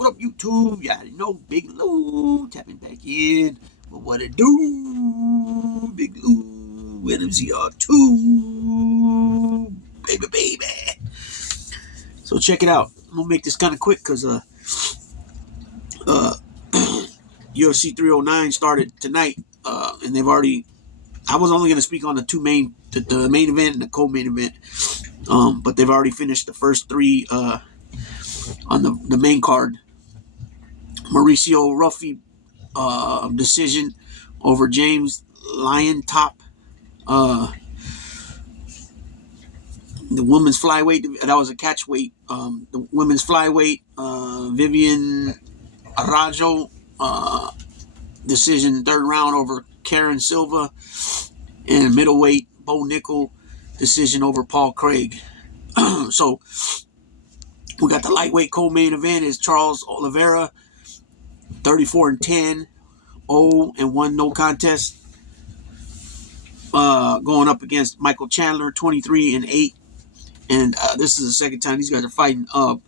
What up, YouTube? Yeah, you know, Big Lou tapping back in. But what it do? Big Lou, NMCR2, baby. So check it out. I'm gonna make this kind of quick because UFC 309 started tonight, and they've already. I was only gonna speak on the main event and the co-main event, but they've already finished the first three on the main card. Mauricio Ruffy decision over James Lyon Top. The women's flyweight, that was a catchweight. The women's flyweight, Vivian Arajo, decision third round over Karen Silva. And middleweight, Bo Nickel, decision over Paul Craig. So we got the lightweight co-main event is Charles Oliveira, 34-10, 0-1 no contest. Going up against Michael Chandler, 23-8. And this is the second time these guys are fighting. I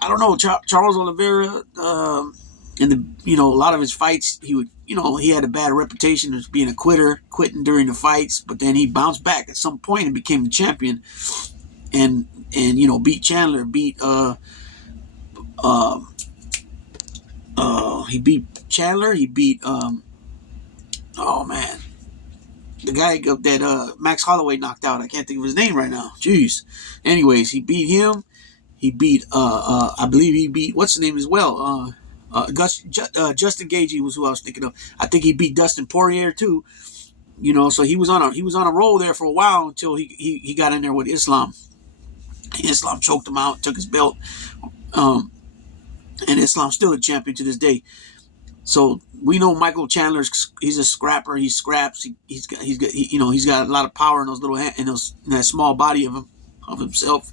don't know, Charles Oliveira, in a lot of his fights, he had a bad reputation as being a quitter, quitting during the fights, but then he bounced back at some point and became the champion, and beat Chandler, he beat Chandler, he beat the guy that Max Holloway knocked out. I can't think of his name right now. Jeez. Anyways, he beat him. He beat I believe he beat what's the name as well. Justin Gaethje was who I was thinking of. I think he beat Dustin Poirier too. So he was on a roll there for a while until he got in there with Islam. Islam choked him out, took his belt, and Islam's still a champion to this day. So we know Michael Chandler's he's a scrapper. He scraps. He's got a lot of power in those little in that small body of himself.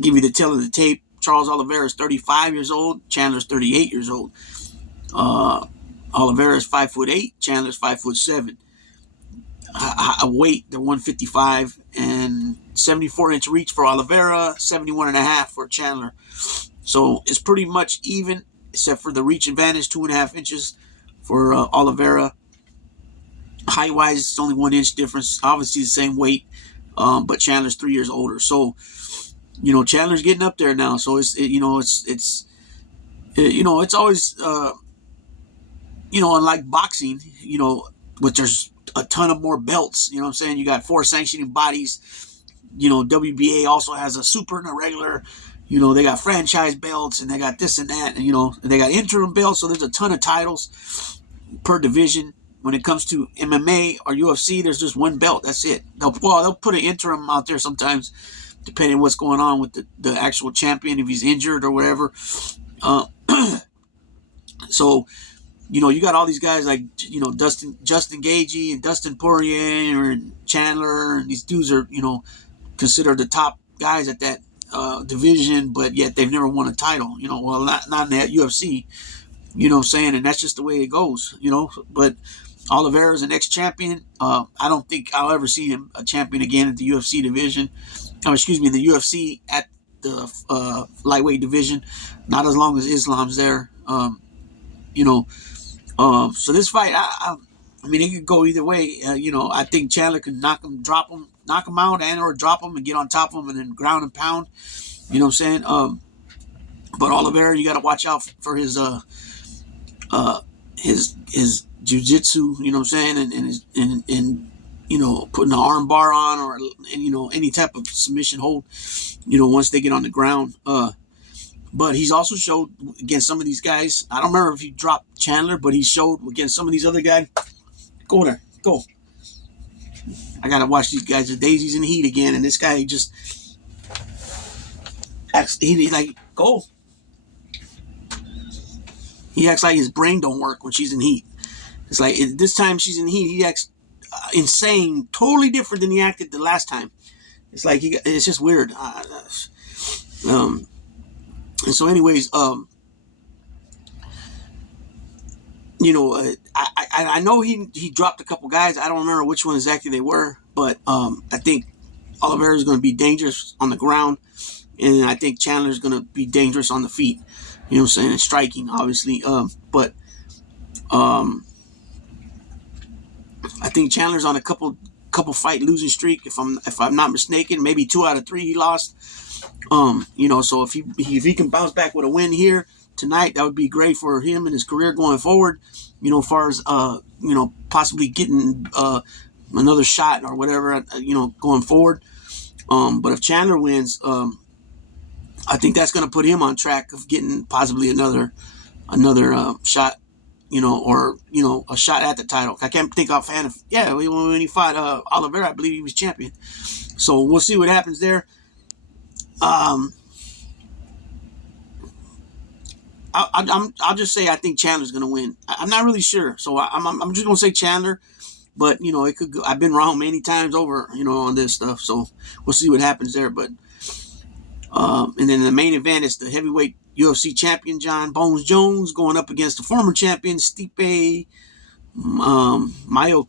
Give you the tale of the tape. Charles Oliveira is 35 years old. Chandler's 38 years old. Oliveira is 5'8". Chandler's 5'7". Weight, they're 155 and 74-inch reach for Oliveira, 71.5 for Chandler. So it's pretty much even, except for the reach advantage, 2.5 inches for Oliveira. Height-wise, it's only 1 inch difference. Obviously, the same weight, but Chandler's 3 years older. So, Chandler's getting up there now. So it's always, unlike boxing, which there's a ton of more belts. You know what I'm saying? You got 4 sanctioning bodies. WBA also has a super and a regular. They got franchise belts and they got this and that, and they got interim belts. So there's a ton of titles per division. When it comes to MMA or UFC, there's just one belt. That's it. They'll put an interim out there sometimes, depending on what's going on with the actual champion, if he's injured or whatever. So, you got all these guys like, Justin Gaethje and Dustin Poirier and Chandler, and these dudes are, considered the top guys at that division, but yet they've never won a title, not in that UFC, what I'm saying? And that's just the way it goes, but Oliveira's an ex-champion. I don't think I'll ever see him a champion again at the UFC division. The UFC at the lightweight division, not as long as Islam's there. So this fight, I mean, it could go either way. I think Chandler could knock him out, and or drop him and get on top of him and then ground and pound. You know what I'm saying? But Oliveira, you got to watch out for his jiu-jitsu. You know what I'm saying? And putting an arm bar on or any type of submission hold. Once they get on the ground. But he's also showed against some of these guys. I don't remember if he dropped Chandler, but he showed against some of these other guys. Go there. Go. I got to watch these guys. The daisies in the heat again. And this guy just acts, he like, go. He acts like his brain don't work when she's in heat. It's like this time she's in heat, he acts insane, totally different than he acted the last time. It's like it's just weird. And so, anyways, I know he dropped a couple guys. I don't remember which one exactly they were, but I think Oliveira is going to be dangerous on the ground. and I think Chandler's going to be dangerous on the feet. You know what I'm saying? And striking, obviously. But um, I think Chandler's on a couple fight losing streak. If I'm not mistaken, maybe 2 out of 3 he lost. So if he can bounce back with a win here tonight, that would be great for him and his career going forward. As far as possibly getting another shot or whatever, going forward. But if Chandler wins, I think that's going to put him on track of getting possibly another shot, or a shot at the title. I can't think offhand. When he fought Oliveira, I believe he was champion. So we'll see what happens there. Um, I'll just say I think Chandler's going to win. I'm not really sure, so I'm just going to say Chandler. But it could go. I've been wrong many times over, on this stuff. So we'll see what happens there. But and then the main event is the heavyweight UFC champion John Bones Jones going up against the former champion Stipe Mayo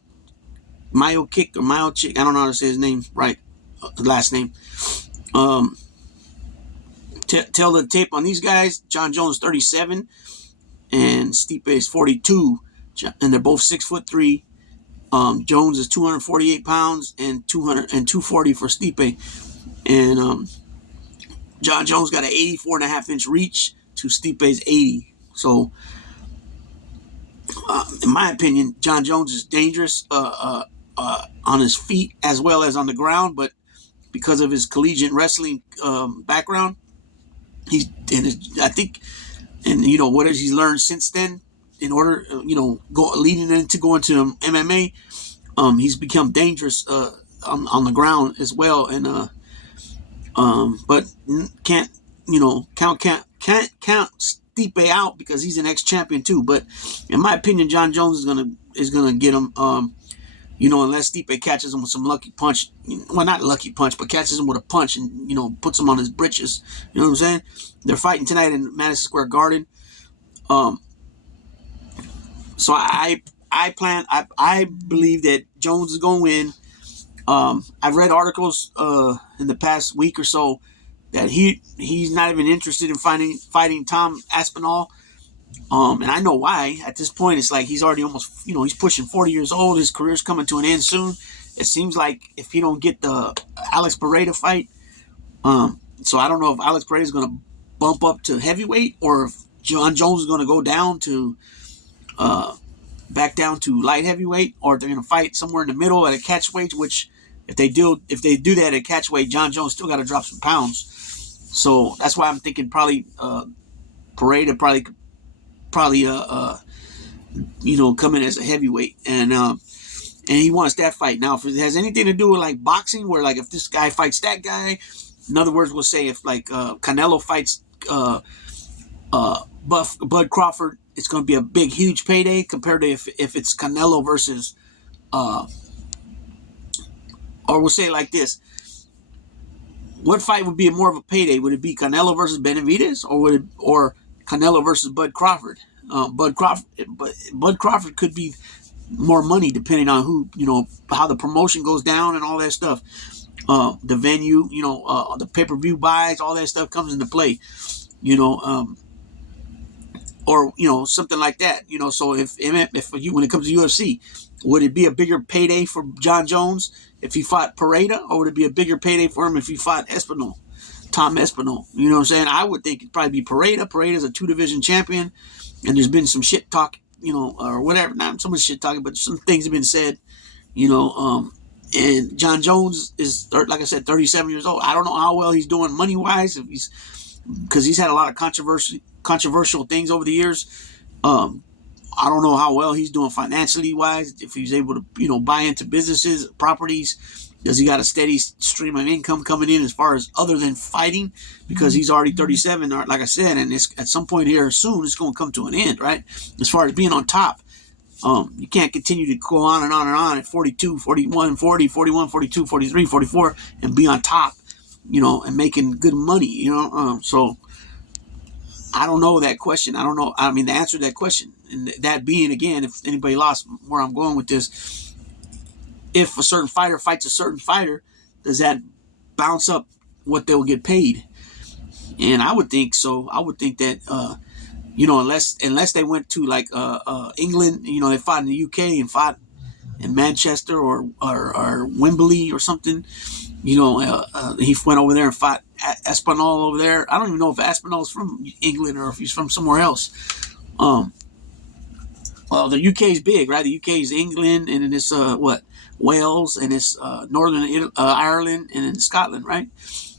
Kick or Mayo Chick. I don't know how to say his name right, last name. Um, tell the tape on these guys. John Jones 37 and Stipe is 42, and they're both 6'3". Jones is 248 pounds and 240 for Stipe, and John Jones got an 84.5-inch reach to Stipe's 80. So, in my opinion, John Jones is dangerous on his feet as well as on the ground, but because of his collegiate wrestling background, I think, and what he's learned since then, in order, leading into going to MMA, he's become dangerous on the ground as well, and but can't count Stipe out because he's an ex-champion too. But in my opinion, John Jones is gonna get him. Unless Stipe catches him with some lucky punch. Well, not lucky punch, but catches him with a punch and puts him on his britches. You know what I'm saying? They're fighting tonight in Madison Square Garden. So I believe that Jones is gonna win. I've read articles in the past week or so that he's not even interested in fighting Tom Aspinall. And I know why. At this point, it's like he's already almost, he's pushing 40 years old. His career's coming to an end soon. It seems like if he don't get the Alex Pereira fight, so I don't know if Alex Pereira is going to bump up to heavyweight or if John Jones is going to go down to back down to light heavyweight, or if they're going to fight somewhere in the middle at a catchweight. Which, if they do that at catchweight, John Jones still got to drop some pounds. So that's why I'm thinking probably Pereira probably come in as a heavyweight, and he wants that fight. Now, if it has anything to do with like boxing, where like if this guy fights that guy, in other words, we'll say if like Canelo fights Bud Crawford, it's going to be a big, huge payday compared to if it's Canelo versus, or we'll say it like this. What fight would be more of a payday? Would it be Canelo versus Benavidez, or Canelo versus Bud Crawford? Bud Crawford could be more money depending on who, how the promotion goes down and all that stuff. The venue, the pay-per-view buys, all that stuff comes into play. Or something like that. So when it comes to UFC, would it be a bigger payday for John Jones if he fought Pereira, or would it be a bigger payday for him if he fought Tom Espinal? You know what I'm saying? I would think it'd probably be Pereira. Pereira's a 2-division champion, and there's been some shit talk, or whatever. Not so much shit talking, but some things have been said, and John Jones is, like I said, 37 years old. I don't know how well he's doing money wise, because he's had a lot of controversial things over the years. I don't know how well he's doing financially wise, if he's able to, buy into businesses, properties. Does he got a steady stream of income coming in as far as other than fighting? Because he's already 37, like I said, and at some point here soon, it's going to come to an end, right? As far as being on top. You can't continue to go on and on and on at 42, 41, 40, 41, 42, 43, 44, and be on top, and making good money, so I don't know that question. I don't know. I mean, the answer to that question, and that being, again, if anybody lost where I'm going with this, if a certain fighter fights a certain fighter, does that bounce up what they'll get paid? And I would think so. I would think that you know, unless they went to like England, you know, they fought in the UK and fought in Manchester or Wembley or something. You know, he went over there and fought Aspinall over there. I don't even know if Aspinall's from England or if he's from somewhere else. Um, well, the UK is big, right? The UK is England, and then it's what, Wales, and it's Northern Ireland, and then Scotland, right?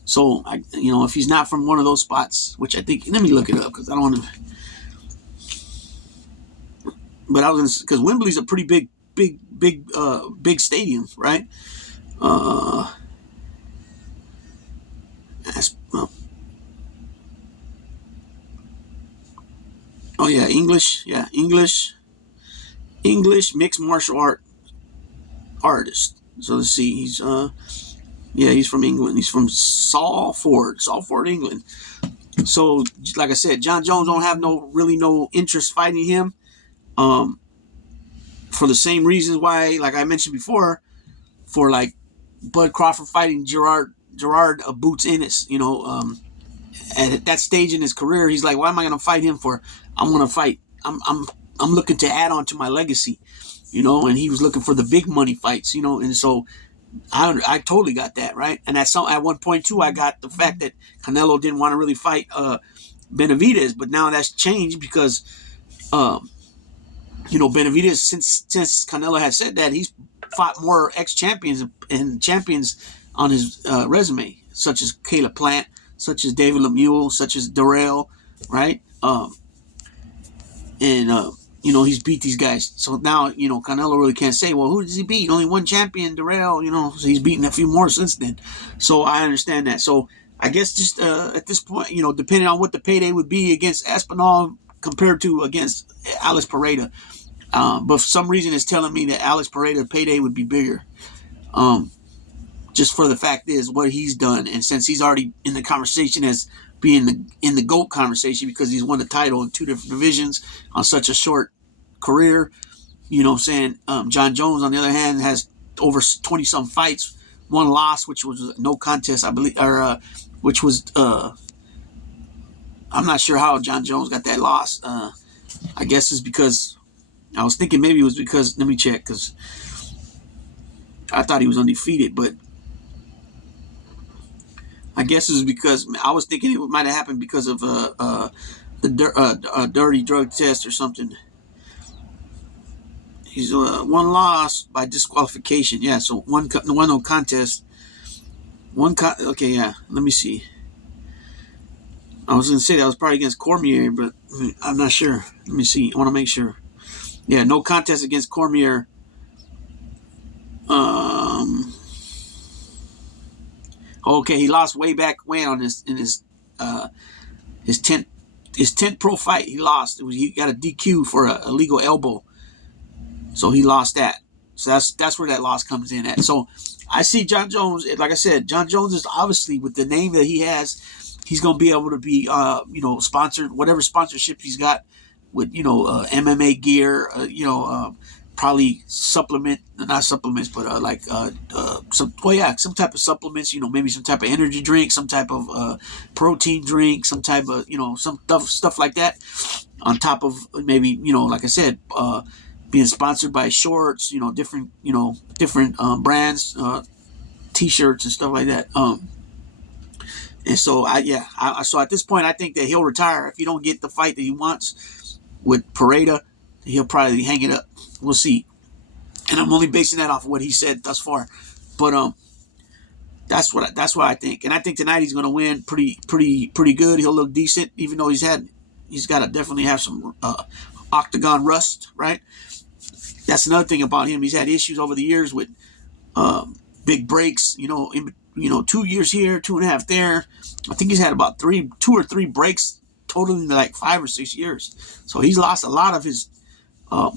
So, you know, if he's not from one of those spots, which I think, let me look it up because I don't want to. But I was because Wembley's a pretty big stadium, right? Uh, well, oh yeah, English mixed martial artist. So let's see, he's yeah, he's from England. He's from Salford, England. So like I said, John Jones don't have no interest fighting him. Um, for the same reasons why, like I mentioned before, for like Bud Crawford fighting Gerard Boots Ennis, you know, at that stage in his career, he's like, why am I going to fight him for? I'm going to fight. I'm looking to add on to my legacy, you know. And he was looking for the big money fights, you know. And so I totally got that, right. And at one point too, I got the fact that Canelo didn't want to really fight Benavidez, but now that's changed because um, you know, Benavidez, since Canelo has said that, he's fought more ex-champions and champions on his resume, such as Caleb Plant, such as David Lemieux, such as Darrell, right? And you know, he's beat these guys. So now, you know, Canelo really can't say, well, who does he beat? Only one champion, Darrell. You know, so he's beaten a few more since then. So I understand that. So I guess just at this point, you know, depending on what the payday would be against Aspinall compared to against Alex Pereira. But for some reason, it's telling me that Alex Pereira payday would be bigger. Just for the fact is what he's done, and since he's already in the conversation as being in the GOAT conversation because he's won the title in 2 different divisions on such a short career. You know what I'm saying? John Jones, on the other hand, has over 20 some fights, one loss, which was no contest, I believe, or which was I'm not sure how John Jones got that loss. I guess it's because I was thinking maybe it was because, let me check, because I thought he was undefeated, but I guess it was because I was thinking it might have happened because of the dirty drug test or something. He's one loss by disqualification. Yeah, so one no contest. Okay, yeah. Let me see. I was gonna say that was probably against Cormier, but I'm not sure. Let me see. I want to make sure. Yeah, no contest against Cormier. Okay, he lost way back when on his 10th pro fight. He lost. He got a DQ for a illegal elbow, so he lost that. So that's where that loss comes in at. So I see John Jones. Like I said, John Jones is obviously, with the name that he has, he's going to be able to be you know, sponsored, whatever sponsorship he's got with, you know, MMA gear, you know, probably not supplements, but like some type of supplements, you know, maybe some type of energy drink, some type of protein drink, some type of, you know, some stuff like that, on top of maybe, you know, like I said, being sponsored by shorts, you know, different brands, t-shirts and stuff like that. And so so at this point, I think that he'll retire if he don't get the fight that he wants with Pereira. He'll probably hang it up. We'll see. And I'm only basing that off of what he said thus far. But that's what I think. And I think tonight he's going to win pretty good. He'll look decent, even though he's got to definitely have some octagon rust, right? That's another thing about him. He's had issues over the years with big breaks. You know, 2 years here, 2.5 there. I think he's had about 2 or 3 breaks, totaling like 5 or 6 years. So he's lost a lot of his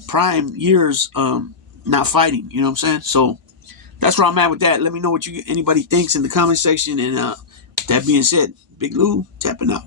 prime years not fighting. You know what I'm saying? So that's where I'm at with that. Let me know what anybody thinks in the comment section. And that being said, Big Lou tapping out.